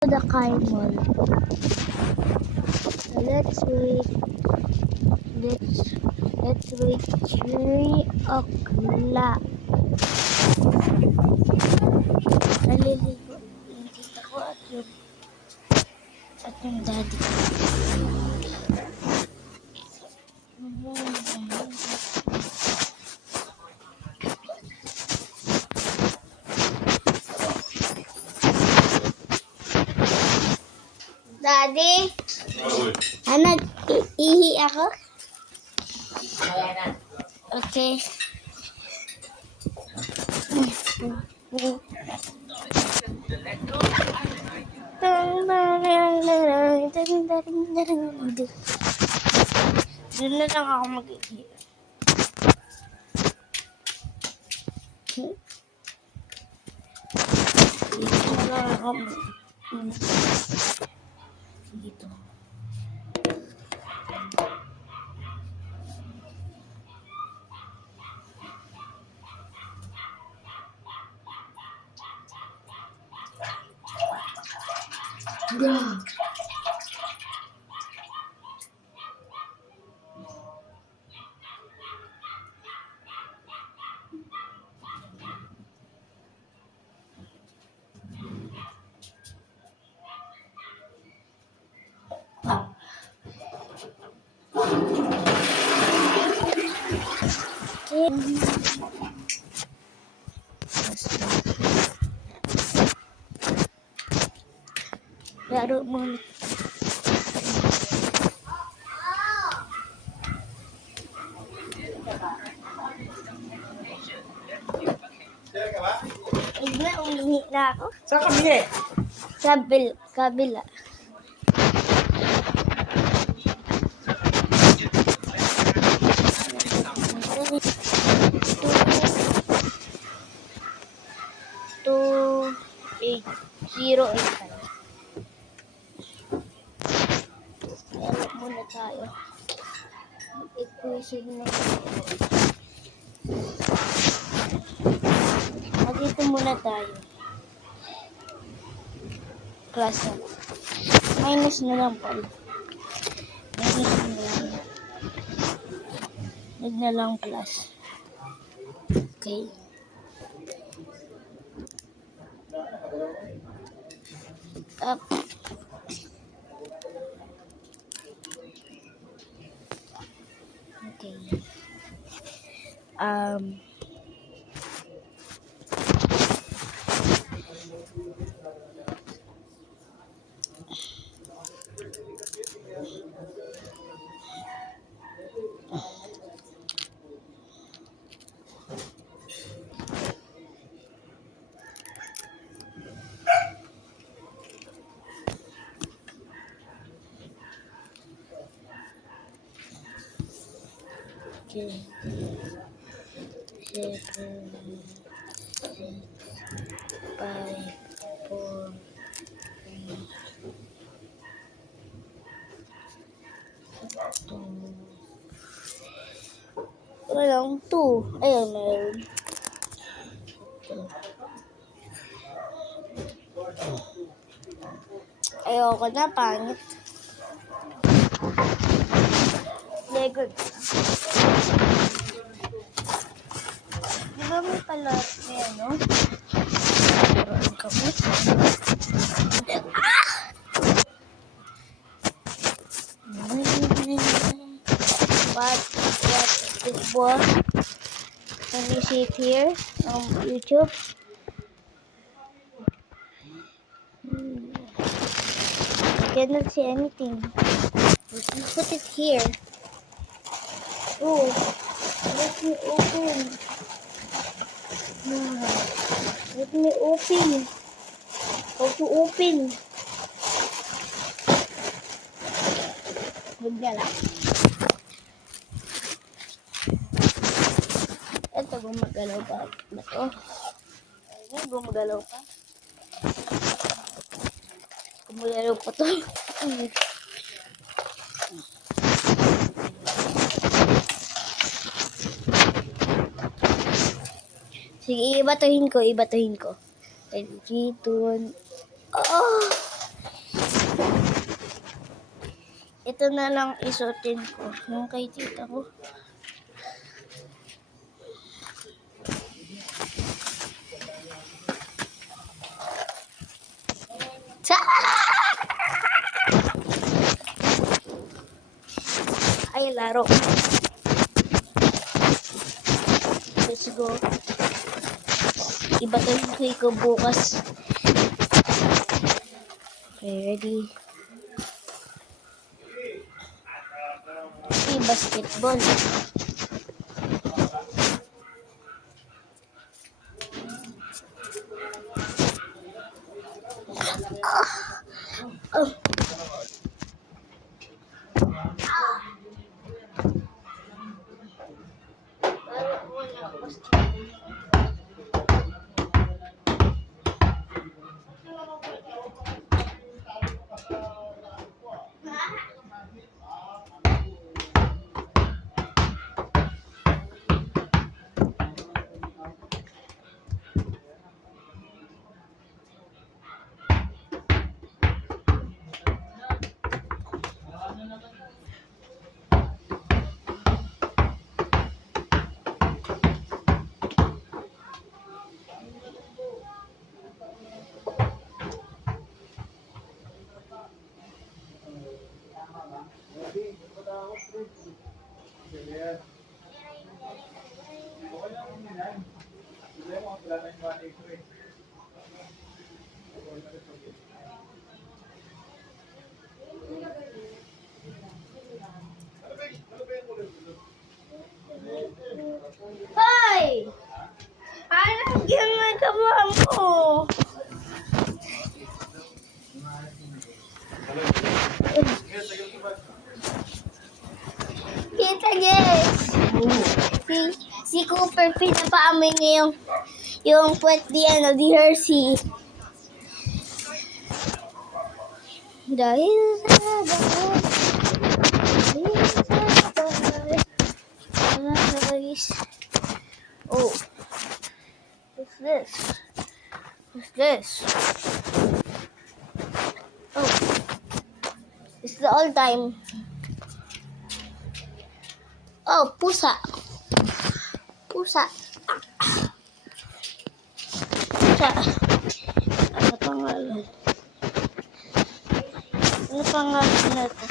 The Kaimol. Let's wait. Let's wait 3 o'clock. Naliligo yung tita ko at yung daddy ko. Daddy? Anak, ihi ako? Okay. Doon na lang ako mag-ihi. Dito na lang ako dito. Yeah. Laro muna. Igna, umihi na ako. Saan ka bili? Kabila. Two, 808. Laro muna tayo. Mag-equation na. Dito muna tayo. Plus na. Minus na lang pala. Minus na lang. Huwag na lang plus. Okay. Up. Okay. Okay. 7, 6, 5, 4, 3, 2. Walang 2. Ayan, meron. Ayoko na, pangit. Lego. Di ba may palat na yan, no? Ang kamot. What is what? Can you see it here on YouTube? I cannot see anything. Let's put it here. Oh, let me open. Let me open. How to open? Huwag na lang. Ito, gumagalaw pa ba ito? Ayun, gumagalaw pa. Gumagalaw pa ito. Sige, ibatuhin ko. 3, 2, 1. Oh! ito na lang isuotin ko. Yung kay tita ko. Ay, laro. Let's go. Iba to yung ko bukas. Okay, ready? Okay, basketball. Oh. Hoy! Anong ginagawa mo? Kita guys! Si Cooper pinapaamoy niya yung puwet di Hershey. Dahil sa bahay. Oh. What's this? What's this? Oh. It's the all time. Oh, pusa. Pusa. Pusa. Ano pangalan? Ano pangalan na ito?